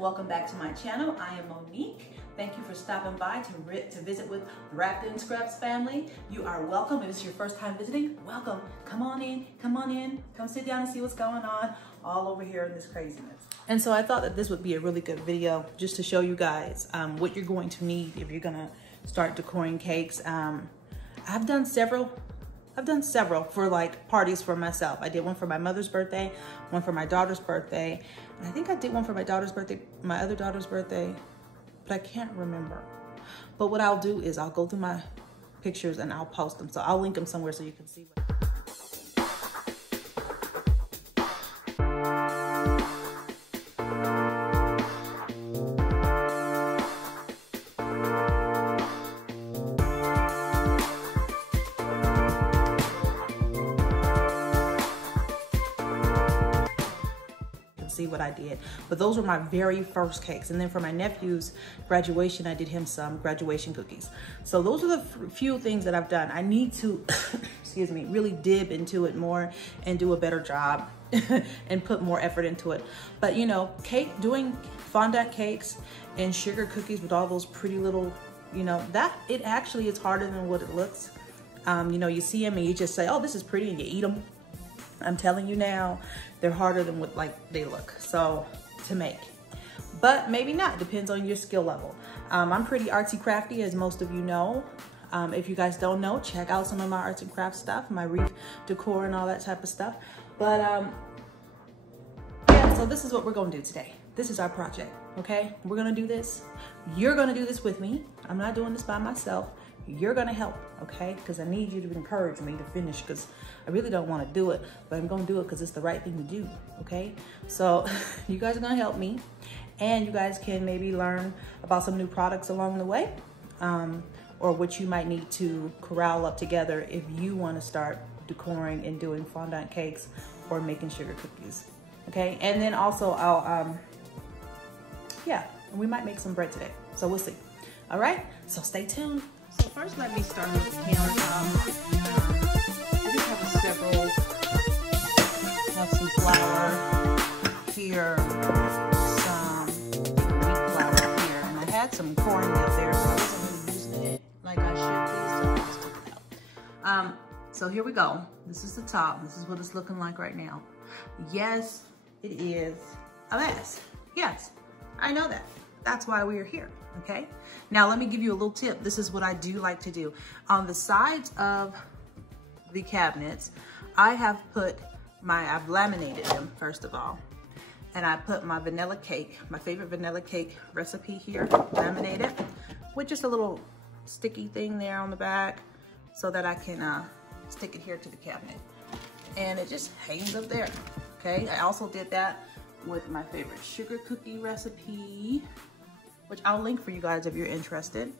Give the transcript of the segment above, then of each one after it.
and welcome back to my channel. I am Monique. Thank you for stopping by to visit with Wrapped in Scrubs family. You are welcome. If this is your first time visiting, welcome. Come on in, come sit down and see what's going on all over here in this craziness. And so I thought that this would be a really good video just to show you guys what you're going to need if you're gonna start decorating cakes. I've done several for like parties for myself. I did one for my mother's birthday, one for my daughter's birthday, and I think I did one for my daughter's birthday, my other daughter's birthday, but I can't remember. But what I'll do is I'll go through my pictures and I'll post them. So I'll link them somewhere so you can see what. See what I did, but those were my very first cakes. And then for my nephew's graduation, I did him some graduation cookies. So those are the few things that I've done. I need to excuse me, really dip into it more and do a better job and put more effort into it. But you know, doing fondant cakes and sugar cookies with all those pretty little, you know, that it actually is harder than what it looks. You know, you see them and you just say, oh, this is pretty, and you eat them. I'm telling you now, they're harder than what they look, so to make. But maybe not, depends on your skill level. I'm pretty artsy crafty, as most of you know. If you guys don't know, check out some of my arts and crafts stuff, my wreath decor and all that type of stuff. But yeah, so this is what we're gonna do today. This is our project, okay? We're gonna do this. You're gonna do this with me. I'm not doing this by myself. You're gonna help, okay? Because I need you to encourage me to finish, because I really don't want to do it, but I'm gonna do it because it's the right thing to do, okay? So you guys are gonna help me, and you guys can maybe learn about some new products along the way, or what you might need to corral up together if you want to start decorating and doing fondant cakes or making sugar cookies, okay? And then also I'll yeah, we might make some bread today, so we'll see. All right, so stay tuned. So first, let me start with the countertop. I just have several. Have some flour here, some wheat flour here, and I had some cornmeal there, so I wasn't really using it like I should be, so I just took it out. So here we go. This is the top. This is what it's looking like right now. Yes, it is a mess. Yes, I know that. That's why we are here, okay? Now let me give you a little tip. This is what I do like to do. On the sides of the cabinets, I've laminated them first of all. And I put my vanilla cake, my favorite vanilla cake recipe here, laminated, with just a little sticky thing there on the back so that I can stick it here to the cabinet. And it just hangs up there, okay? I also did that with my favorite sugar cookie recipe, which I'll link for you guys if you're interested.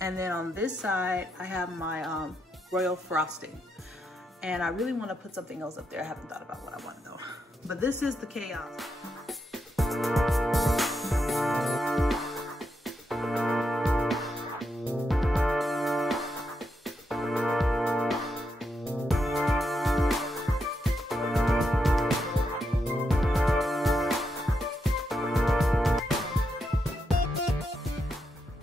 And then on this side, I have my royal frosting. And I really want to put something else up there. I haven't thought about what I want though. But this is the chaos.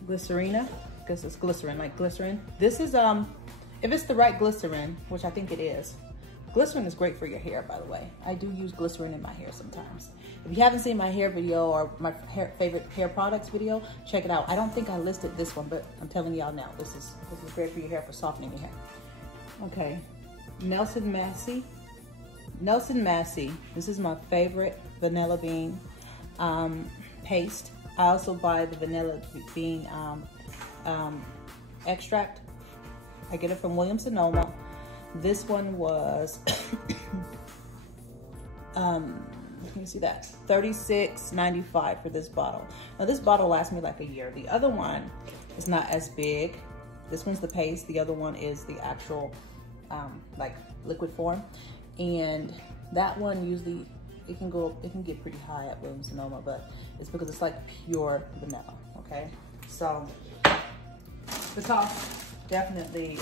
Glycerina, because it's glycerin, like glycerin. This is, if it's the right glycerin, which I think it is, glycerin is great for your hair, by the way. I do use glycerin in my hair sometimes. If you haven't seen my hair video or my favorite hair products video, check it out. I don't think I listed this one, but I'm telling y'all now, this is great for your hair, for softening your hair. Okay, Nelson Massey. This is my favorite vanilla bean paste. I also buy the vanilla bean extract. I get it from Williams-Sonoma. This one was, let me see that, $36.95 for this bottle. Now this bottle lasts me like a year. The other one is not as big. This one's the paste. The other one is the actual like liquid form. And that one usually, it can get pretty high at Williams-Sonoma, but it's because it's like pure vanilla, okay? So the top definitely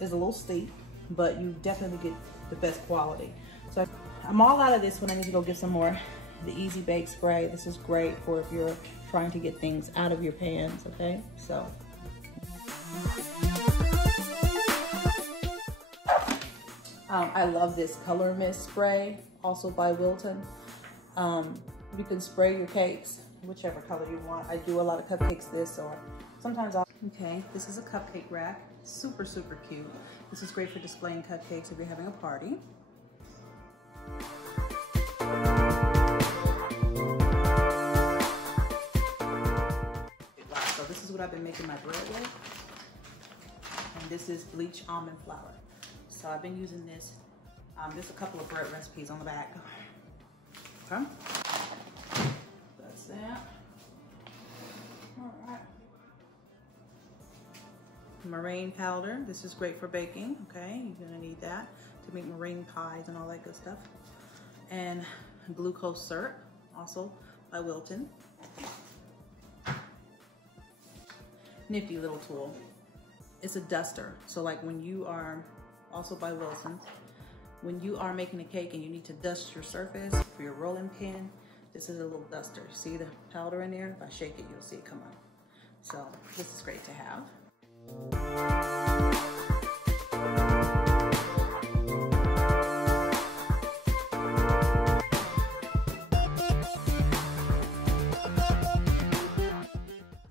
is a little steep, but you definitely get the best quality. So I'm all out of this one. I need to go get some more. the Easy Bake Spray. This is great for if you're trying to get things out of your pans, okay? So. I love this Color Mist spray, also by Wilton. You can spray your cakes whichever color you want. I do a lot of cupcakes so sometimes I'll, okay, this is a cupcake rack. Super, super cute. This is great for displaying cupcakes if you're having a party. So this is what I've been making my bread with. And this is bleach almond flour. So I've been using this. There's a couple of bread recipes on the back. Okay. That's that. All right. Meringue powder. This is great for baking. Okay, you're gonna need that to make meringue pies and all that good stuff. And glucose syrup, also by Wilton. Nifty little tool. It's a duster. So like when you are, also by Wilson, when you are making a cake and you need to dust your surface for your rolling pin, this is a little duster. See the powder in there? If I shake it, you'll see it come out. So this is great to have.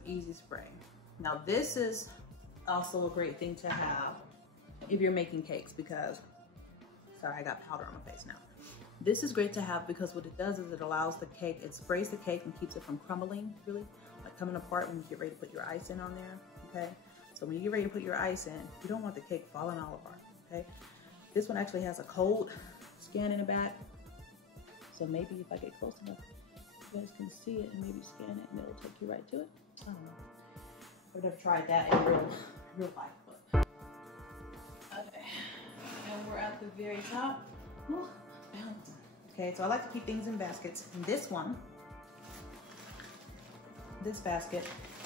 Easy spray. Now this is also a great thing to have if you're making cakes because, sorry, I got powder on my face now. This is great to have because what it does is it allows the cake, it sprays the cake and keeps it from crumbling, really, like coming apart when you get ready to put your ice in on there, okay? So when you get ready to put your ice in, you don't want the cake falling all apart, okay? This one actually has a cold scan in the back. So maybe if I get close enough, you guys can see it and maybe scan it and it'll take you right to it. I don't know. I've never tried that in real life, but. Okay, and we're at the very top. Ooh, okay, so I like to keep things in baskets. And this one, this basket,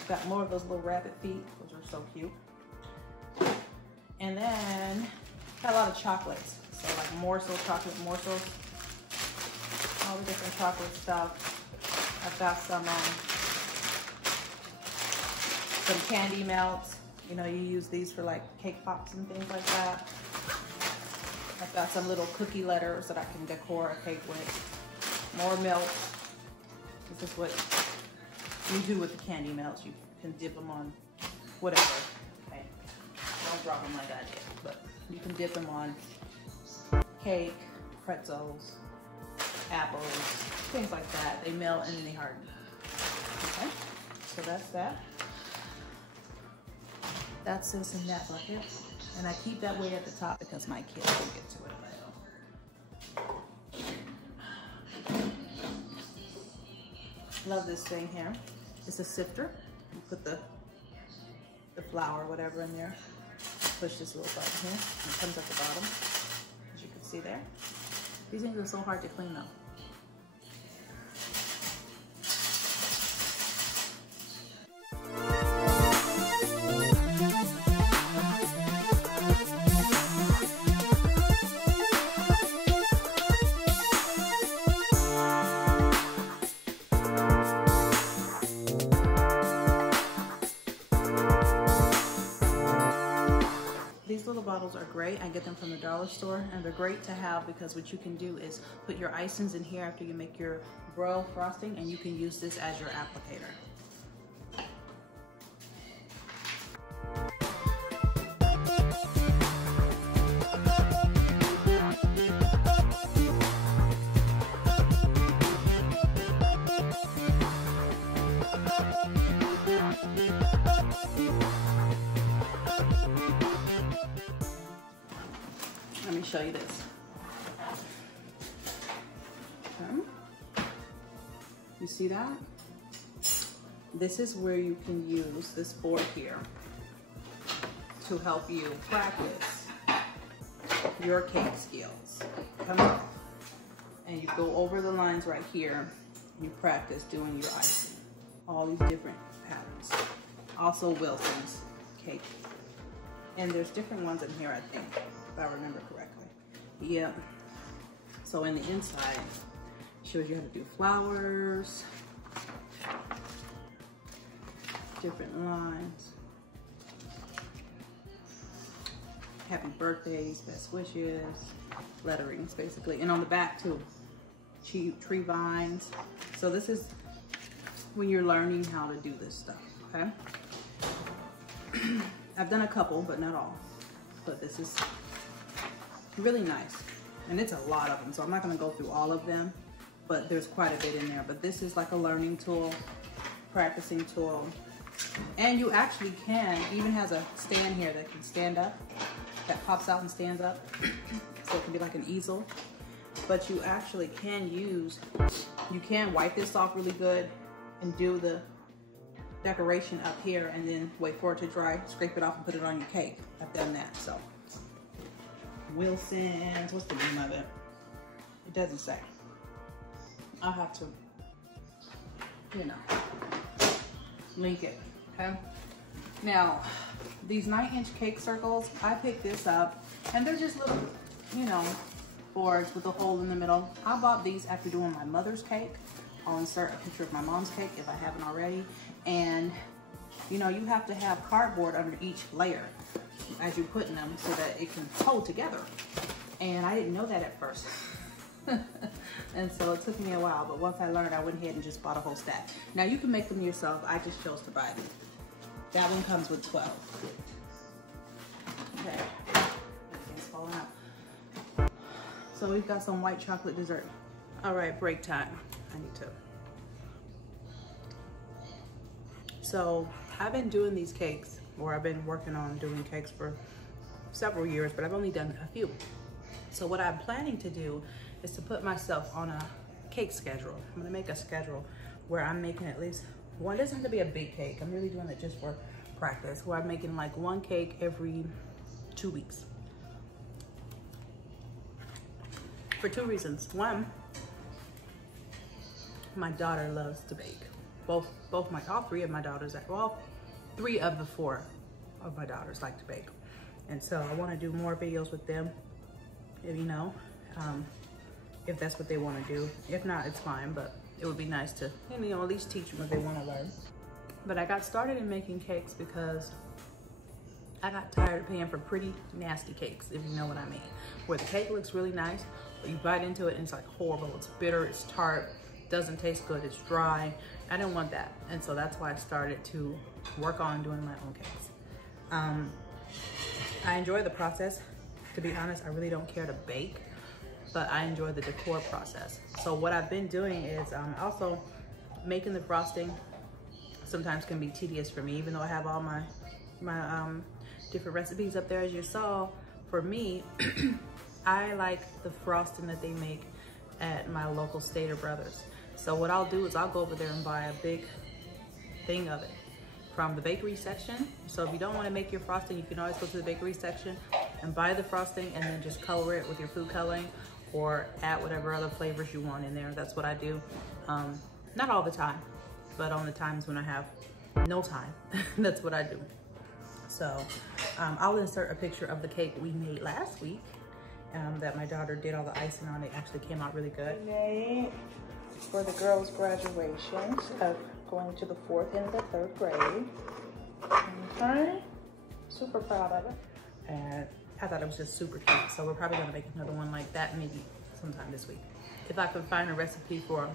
got more of those little rabbit feet. Those are so cute. And then got a lot of chocolates. So like morsel, chocolate morsels, all the different chocolate stuff. I've got some candy melts. You know, you use these for like cake pops and things like that. I've got some little cookie letters that I can decor a cake with. More milk. This is what you do with the candy melts. You can dip them on whatever. Okay, don't drop them like I did, but you can dip them on cake, pretzels, apples, things like that. They melt and then they harden. Okay, so that's that. That's this in that bucket. And I keep that way at the top because my kids will get to it. Love this thing here. It's a sifter. You put the flour or whatever in there. Push this little button here and it comes at the bottom, as you can see there. These things are so hard to clean though. Bottles are great. I get them from the dollar store and they're great to have because what you can do is put your icings in here after you make your broil frosting and you can use this as your applicator. Let me show you this. Okay. You see that? This is where you can use this board here to help you practice your cake skills. Come up and you go over the lines right here. You practice doing your icing. All these different patterns. Also Wilson's cake. And there's different ones in here, I think, if I remember correctly. Yeah. So in the inside, Shows you how to do flowers, different lines, happy birthdays, best wishes, letterings basically. And on the back too, tree vines. So this is when you're learning how to do this stuff, okay? I've done a couple, but not all. But this is really nice. And it's a lot of them, so I'm not gonna go through all of them, but there's quite a bit in there. But this is like a learning tool, practicing tool. And you actually can, even has a stand here that can stand up, that pops out and stands up. So it can be like an easel. But you actually can use, you can wipe this off really good and do the decoration up here and then wait for it to dry, scrape it off and put it on your cake. I've done that, so. Wilson's, what's the name of it? It doesn't say. I'll have to, you know, link it, okay? Now, these 9-inch cake circles, I picked this up, and they're just little, you know, boards with a hole in the middle. I bought these after doing my mother's cake. I'll insert a picture of my mom's cake if I haven't already. And, you know, you have to have cardboard under each layer as you're putting them so that it can hold together. And I didn't know that at first. And so it took me a while, but once I learned, I went ahead and just bought a whole stack. Now you can make them yourself. I just chose to buy them. That one comes with 12. Okay, everything's falling out. So we've got some white chocolate dessert. All right, break time. I need to. So I've been doing these cakes, or I've been working on doing cakes for several years, but I've only done a few. So what I'm planning to do is to put myself on a cake schedule. I'm gonna make a schedule where I'm making at least one. It doesn't have to be a big cake. I'm really doing it just for practice, where I'm making like one cake every 2 weeks. For 2 reasons. One, my daughter loves to bake. All 3 of my daughters, well, 3 of the 4 of my daughters like to bake. And so I want to do more videos with them, if you know, if that's what they want to do. If not, it's fine, but it would be nice to, you know, at least teach them if they want to learn. But I got started in making cakes because I got tired of paying for pretty nasty cakes, if you know what I mean. Where the cake looks really nice, but you bite into it and it's like horrible. It's bitter, it's tart, doesn't taste good, it's dry. I didn't want that. And so that's why I started to work on doing my own cakes. I enjoy the process. To be honest, I really don't care to bake, but I enjoy the decor process. So what I've been doing is also making the frosting sometimes can be tedious for me, even though I have all my different recipes up there as you saw. For me, I like the frosting that they make at my local Stater Brothers. So what I'll do is I'll go over there and buy a big thing of it from the bakery section. So if you don't want to make your frosting, you can always go to the bakery section and buy the frosting and then just color it with your food coloring or add whatever other flavors you want in there. That's what I do. Not all the time, but on the times when I have no time, that's what I do. So I'll insert a picture of the cake we made last week that my daughter did all the icing on. It actually came out really good. Made for the girls' graduations of going to the 4th and the 3rd grade. Okay, super proud of it. And I thought it was just super cute. So we're probably gonna make another one like that maybe sometime this week. If I can find a recipe for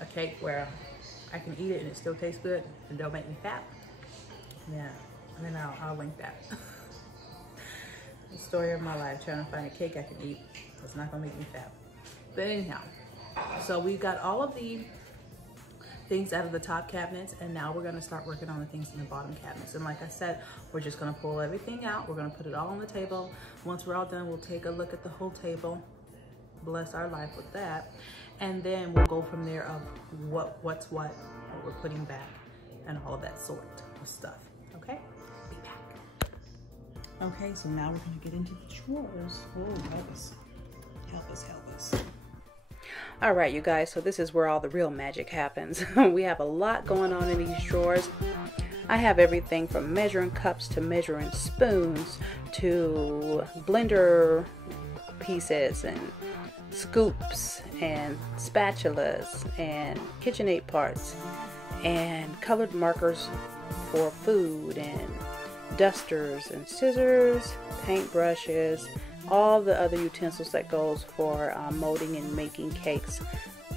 a cake where I can eat it and it still tastes good and don't make me fat, yeah, and then I'll link that. The story of my life, trying to find a cake I can eat that's not gonna make me fat. But anyhow, so we've got all of the things out of the top cabinets, and now we're gonna start working on the things in the bottom cabinets. And like I said, we're just gonna pull everything out. We're gonna put it all on the table. Once we're all done, we'll take a look at the whole table, bless our life with that, and then we'll go from there of what we're putting back, and all of that sort of stuff. Okay, be back. Okay, so now we're gonna get into the chores. Oh, help us. All right, you guys, so this is where all the real magic happens. We have a lot going on in these drawers. I have everything from measuring cups to measuring spoons to blender pieces and scoops and spatulas and KitchenAid parts and colored markers for food and dusters and scissors, paint brushes, all the other utensils that goes for molding and making cakes,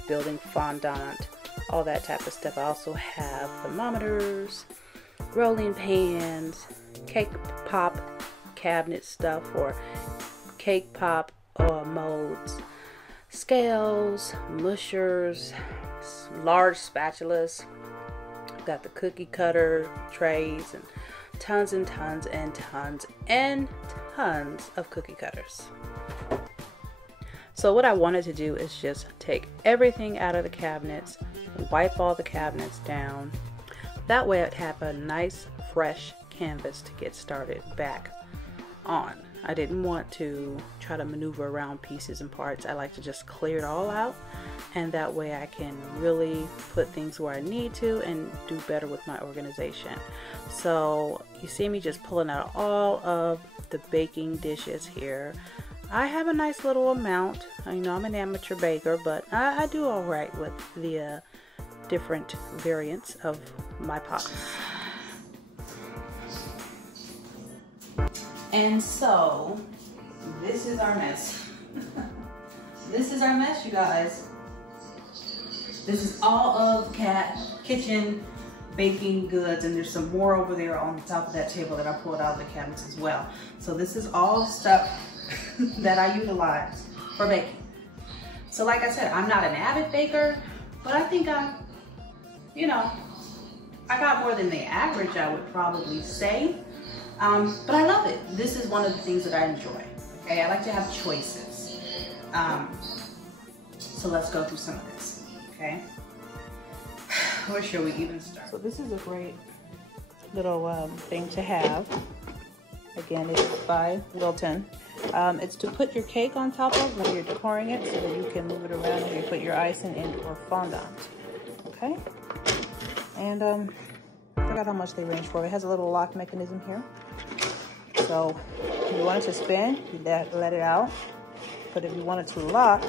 building fondant, all that type of stuff. I also have thermometers, rolling pans, cake pop cabinet stuff for cake pop molds, scales, mushers, large spatulas. Got the cookie cutter trays and tons and tons and tons and tons of cookie cutters. So what I wanted to do is just take everything out of the cabinets, wipe all the cabinets down. That way I'd have a nice fresh canvas to get started back on. I didn't want to try to maneuver around pieces and parts. I like to just clear it all out, and that way I can really put things where I need to and do better with my organization. So you see me just pulling out all of the baking dishes here. I have a nice little amount. You know, I'm an amateur baker, but I do all right with the different variants of my pots. And so, this is our mess. This is our mess, you guys. This is all of kitchen baking goods, and there's some more over there on the top of that table that I pulled out of the cabinets as well. So this is all stuff that I utilize for baking. So like I said, I'm not an avid baker, but I think I got more than the average, I would probably say. But I love it. This is one of the things that I enjoy. Okay, I like to have choices. So let's go through some of this. Okay, where should we even start? So this is a great little thing to have. Again, it's by Wilton. It's to put your cake on top of when you're decoring it, so that you can move it around when you put your icing in or fondant. Okay, and I forgot how much they range for. It has a little lock mechanism here. So if you want it to spin, you let it out. But if you want it to lock,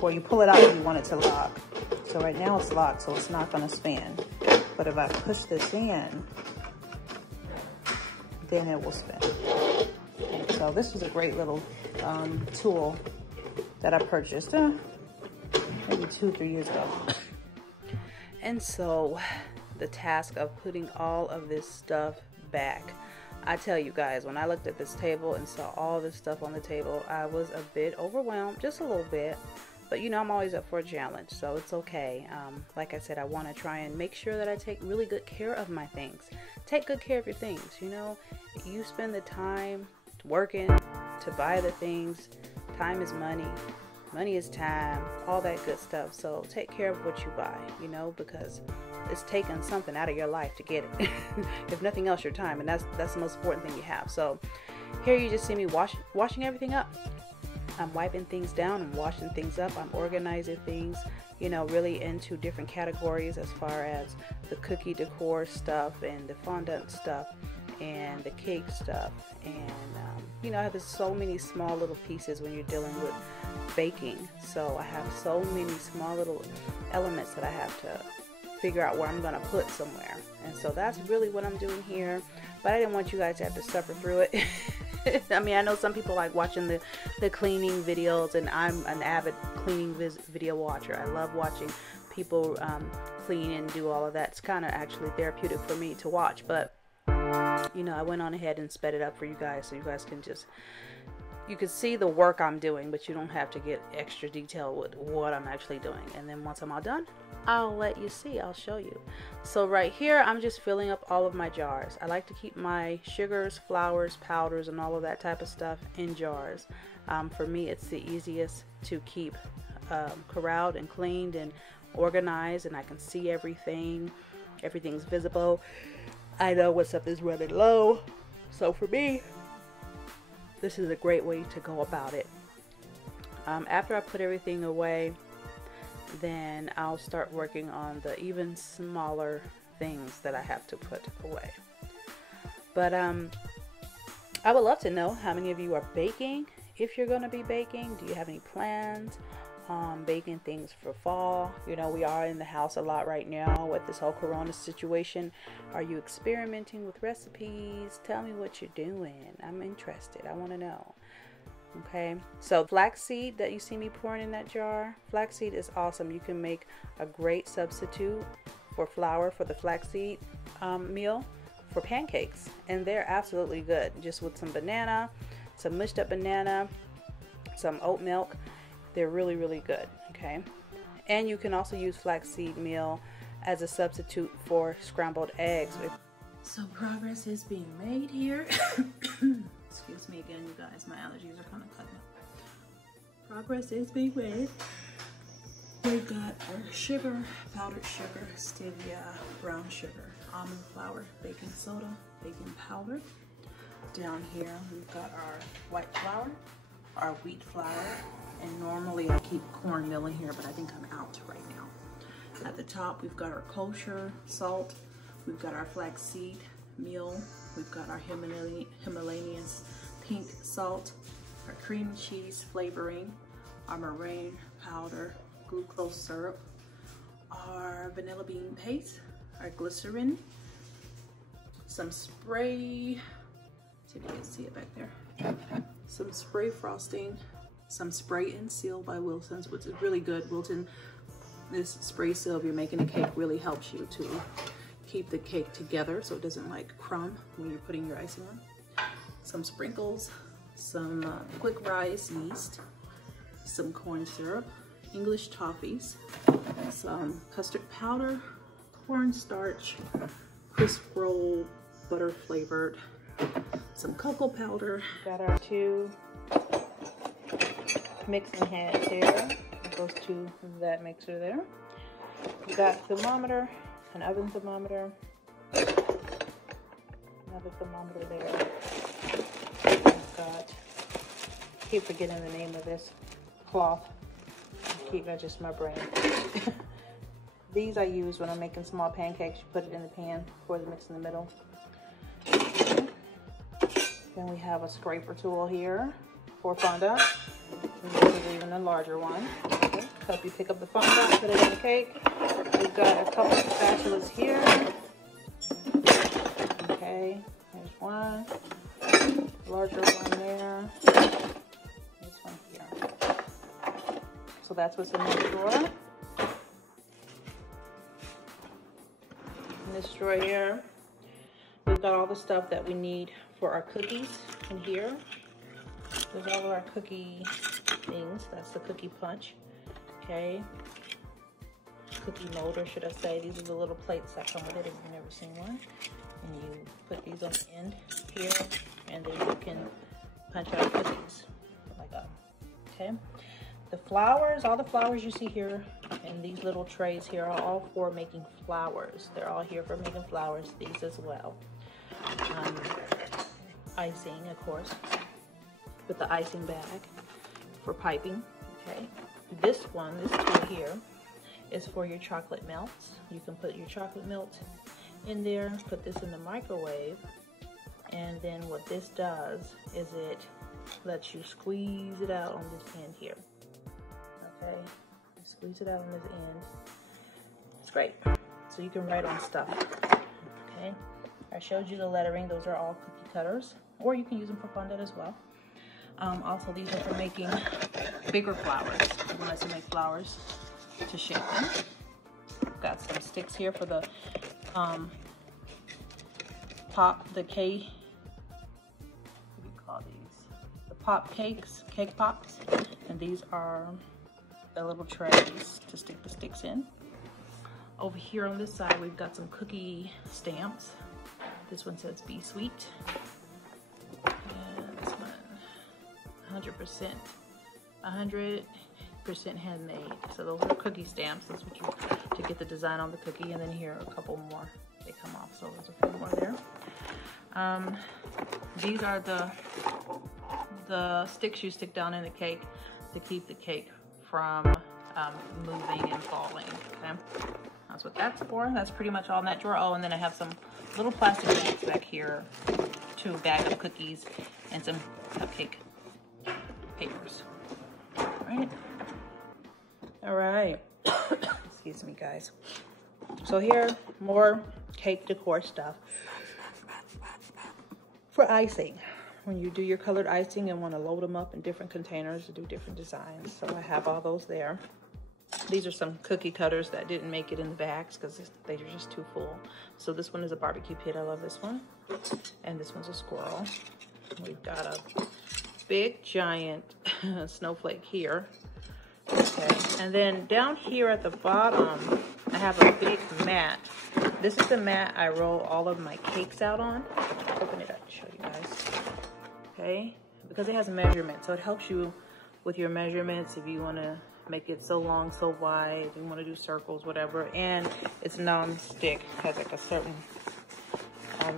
or you pull it out if you want it to lock. So right now it's locked, so it's not going to spin. But if I push this in, then it will spin. So this was a great little tool that I purchased maybe 2-3 years ago. And so the task of putting all of this stuff back. I tell you guys, when I looked at this table and saw all this stuff on the table, I was a bit overwhelmed, just a little bit. But you know, I'm always up for a challenge, so it's okay. Like I said, I want to try and make sure that I take really good care of my things. Take good care of your things, you know. You spend the time working to buy the things. Time is money. Money is time. All that good stuff. So take care of what you buy, you know, because it's taking something out of your life to get it. If nothing else, your time, and that's the most important thing you have. So here you just see me washing everything up. I'm wiping things down, I'm washing things up, I'm organizing things, you know, really into different categories as far as the cookie decor stuff and the fondant stuff and the cake stuff. And you know, there's so many small little pieces when you're dealing with baking. So I have so many small little elements that I have to figure out where I'm going to put somewhere. And so that's really what I'm doing here. But I didn't want you guys to have to suffer through it. I mean, I know some people like watching the cleaning videos, and I'm an avid cleaning video watcher. I love watching people clean and do all of that. It's kind of actually therapeutic for me to watch. But, you know, I went on ahead and sped it up for you guys, so you guys can just, you can see the work I'm doing, but you don't have to get extra detail with what I'm actually doing. And then once I'm all done, I'll let you see, I'll show you. So right here, I'm just filling up all of my jars. I like to keep my sugars, flours, powders, and all of that type of stuff in jars. For me, it's the easiest to keep corralled and cleaned and organized, and I can see everything. Everything's visible. I know what stuff is running low. So for me, this is a great way to go about it. After I put everything away, then I'll start working on the even smaller things that I have to put away. But I would love to know how many of you are baking. if you're going to be baking. Do you have any plans on baking things for fall? You know, we are in the house a lot right now with this whole corona situation. Are you experimenting with recipes? Tell me what you're doing. I'm interested. I want to know. Okay, so flaxseed that you see me pouring in that jar, flaxseed is awesome. You can make a great substitute for flour for the flaxseed meal for pancakes, and they're absolutely good. Just with some banana, some mushed up banana, some oat milk, they're really, really good. Okay, and you can also use flaxseed meal as a substitute for scrambled eggs. So progress is being made here. Excuse me again, you guys, my allergies are kind of cutting up. Progress is being made. We've got our sugar, powdered sugar, stevia, brown sugar, almond flour, baking soda, baking powder. Down here we've got our white flour, our wheat flour, and normally I keep cornmeal in here, but I think I'm out right now. At the top we've got our kosher salt, we've got our flaxseed meal, we've got our Himalayan pink salt, our cream cheese flavoring, our meringue powder, glucose syrup, our vanilla bean paste, our glycerin, some spray, see if you can see it back there, some spray frosting, some spray and seal by Wilson's, which is really good. Wilton, this spray seal, if you're making a cake, really helps you to keep the cake together so it doesn't like crumb when you're putting your icing on. Some sprinkles, some quick rise yeast, some corn syrup, English toffees, some custard powder, cornstarch, crisp roll, butter flavored, some cocoa powder. Got our two mixing heads here. It goes to that mixer there. We got thermometer, an oven thermometer, another thermometer there. We've got, I keep forgetting the name of this cloth. That's just my brain. These I use when I'm making small pancakes. You put it in the pan for the mix in the middle. Okay. Then we have a scraper tool here for fondant. This is even a larger one. Okay. Help you pick up the fondant, put it in the cake. We've got a couple of spatulas here. Okay, there's one. Larger one there. This one here. So that's what's in this drawer. In this drawer here, we've got all the stuff that we need for our cookies in here. There's all of our cookie things. That's the cookie punch. Okay. Cookie molder, should I say. These are the little plates that come with it if you've never seen one. And you put these on the end here, and then you can punch out cookies like that. Okay. The flowers, all the flowers you see here in these little trays here are all for making flowers. They're all here for making flowers, these as well. Icing, of course, with the icing bag for piping, okay? This one, this tool here, is for your chocolate melts. You can put your chocolate melt in there, put this in the microwave, and then what this does is it lets you squeeze it out on this end here. Okay, squeeze it out on this end. It's great. So you can write on stuff. Okay, I showed you the lettering. Those are all cookie cutters, or you can use them for fondant as well. Also, these are for making bigger flowers. You want us to make flowers to shape them. Got some sticks here for the cake. What do you call these? The pop cakes, cake pops, and these are the little trays to stick the sticks in. Over here on this side, we've got some cookie stamps. This one says "Be Sweet," and this one 100% handmade. So those are cookie stamps. That's what you to get the design on the cookie. And then here are a couple more. They come off. So there's a few more there. These are the sticks you stick down in the cake to keep the cake from moving and falling. Okay, that's what that's for. That's pretty much all in that drawer. Oh, and then I have some little plastic bags back here to bag up cookies and some cupcake excuse me guys. So here, more cake decor stuff for icing. When you do your colored icing and want to load them up in different containers to do different designs. So I have all those there. These are some cookie cutters that didn't make it in the bags because they are just too full. So this one is a barbecue pit. I love this one. And this one's a squirrel. We've got a big giant snowflake here. Okay, and then down here at the bottom, I have a big mat. This is the mat I roll all of my cakes out on. Open it up to show you guys. Okay, because it has a measurement, so it helps you with your measurements if you want to make it so long, so wide, if you want to do circles, whatever. And it's non-stick, has like a certain,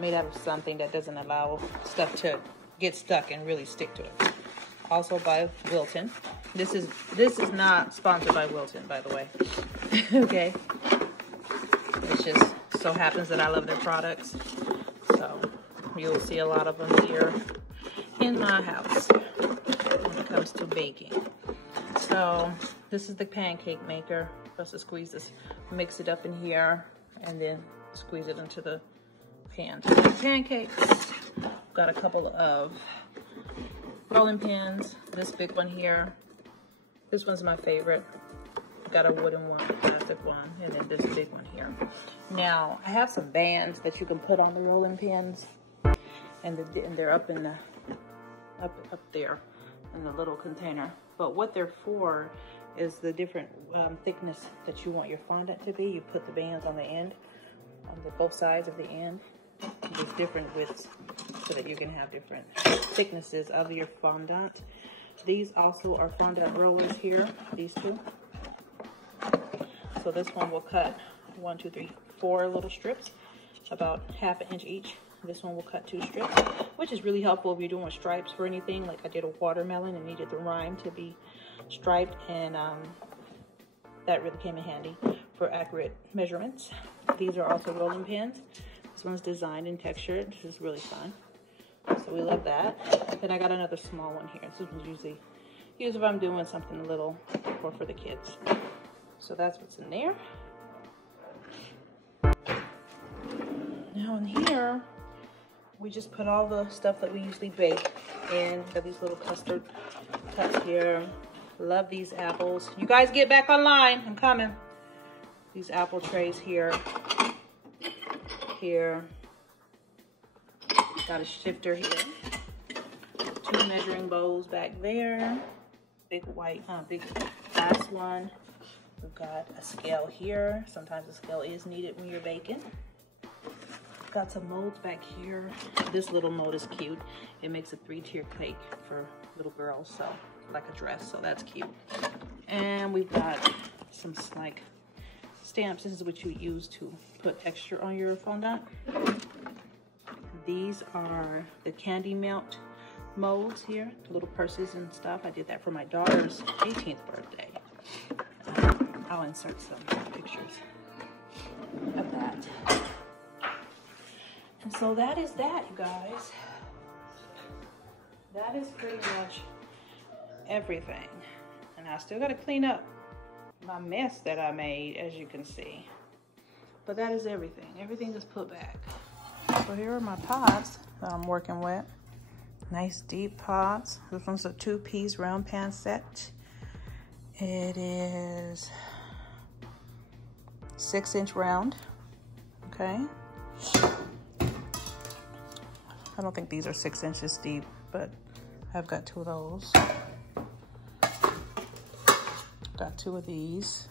made out of something that doesn't allow stuff to get stuck and really stick to it. Also by Wilton. This is not sponsored by Wilton, by the way. Okay, it just so happens that I love their products, so you'll see a lot of them here in my house when it comes to baking. So this is the pancake maker. Supposed to squeeze this, mix it up in here, and then squeeze it into the pan to make pancakes. Got a couple of rolling pins. This big one here. This one's my favorite. Got a wooden one, plastic one, and then this big one here. Now I have some bands that you can put on the rolling pins, and they're up in the up there in the little container. But what they're for is the different thickness that you want your fondant to be. You put the bands on the end, on both sides of the end. There's different widths so that you can have different thicknesses of your fondant. These also are fondant rollers here, these two. So this one will cut 1, 2, 3, 4 little strips, about ½ an inch each. This one will cut 2 strips, which is really helpful if you're doing stripes for anything. Like I did a watermelon and needed the rind to be striped, and that really came in handy for accurate measurements. These are also rolling pins. This one's designed and textured. This is really fun. So we love that. Then I got another small one here. This one's usually used if I'm doing something a little more for the kids. So that's what's in there. Now in here, we just put all the stuff that we usually bake in. Got these little custard cups here. Love these apples. You guys get back online. I'm coming. These apple trays here. Here. Got a shifter here. 2 measuring bowls back there. Big white, big glass one. We've got a scale here. Sometimes a scale is needed when you're baking. Got some molds back here. This little mold is cute. It makes a 3-tier cake for little girls, so like a dress, so that's cute. And we've got some like stamps. This is what you use to put texture on your fondant. These are the candy melt molds here, the little purses and stuff. I did that for my daughter's 18th birthday. I'll insert some pictures of that. And so that is that, you guys. That is pretty much everything. And I still gotta clean up my mess that I made, as you can see. But that is everything. Everything is put back. So here are my pots that I'm working with. Nice deep pots. This one's a 2-piece round pan set. It is 6-inch round, okay? I don't think these are 6 inches deep, but I've got 2 of those. Got 2 of these.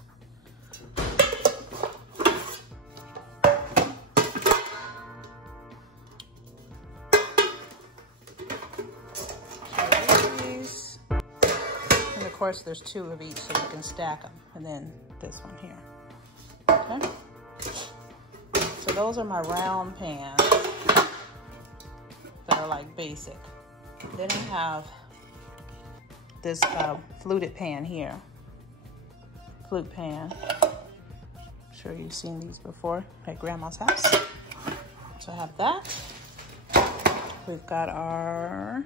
And of course, there's 2 of each, so you can stack them. And then this one here. Okay. So those are my round pans that are like basic. Then I have this fluted pan here. Flute pan. I'm sure you've seen these before at Grandma's house. So I have that. We've got our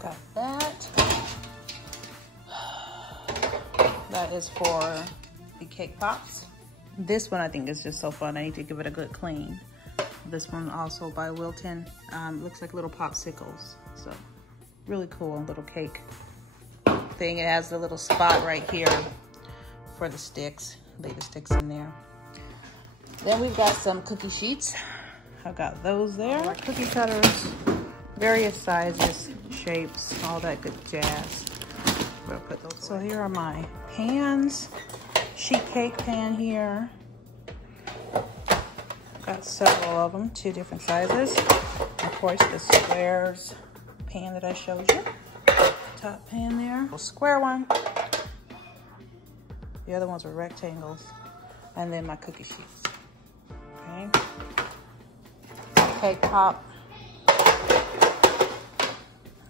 got that. is for the cake pops. This one I think is just so fun. I need to give it a good clean. This one also by Wilton. Looks like little popsicles. So really cool little cake thing. It has a little spot right here for the sticks. Lay the sticks in there. Then we've got some cookie sheets. I've got those there. Our cookie cutters, various sizes, shapes, all that good jazz. We'll put those. So here are my pans. Sheet cake pan here. Got several of them, 2 different sizes. Of course, the squares pan that I showed you. Top pan there. A square one. The other ones were rectangles. And then my cookie sheets. Okay. Cake pop.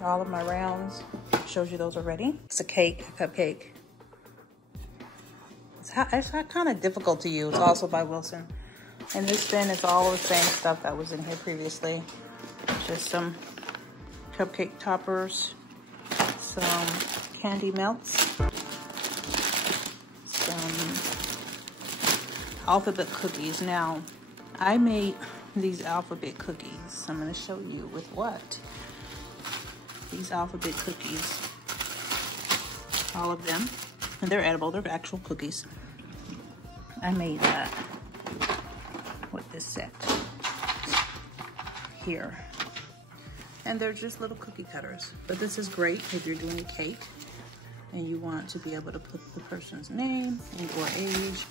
All of my rounds. Shows you those already. It's a cake, a cupcake. It's kind of difficult to use. Also by Wilson. And this bin is all the same stuff that was in here previously. Just some cupcake toppers, some candy melts, some alphabet cookies. Now, I made these alphabet cookies. I'm going to show you with what. These alphabet cookies, all of them, and they're edible. They're actual cookies. I made that with this set here. And they're just little cookie cutters. But this is great if you're doing a cake and you want to be able to put the person's name and or age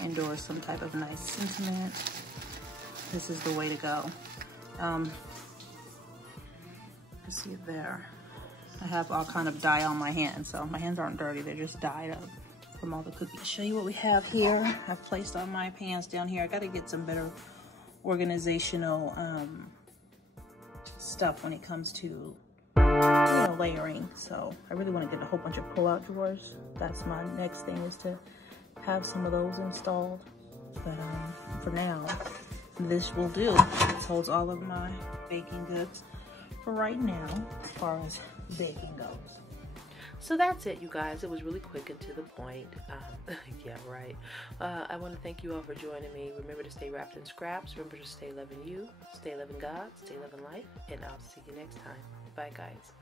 and or some type of nice sentiment. This is the way to go. You see it there. I have all kind of dye on my hands, so my hands aren't dirty. They're just dyed up from all the cookies. I'll show you what we have here. I've placed all my pans down here. I got to get some better organizational stuff when it comes to layering. So I really want to get a whole bunch of pull-out drawers. That's my next thing, is to have some of those installed. But for now, this will do. This holds all of my baking goods for right now, as far as baking goes. So that's it, you guys. It was really quick and to the point. Yeah, right. I want to thank you all for joining me. Remember to stay wrapped in scraps. Remember to stay loving you, stay loving God, stay loving life, and I'll see you next time. Bye, guys.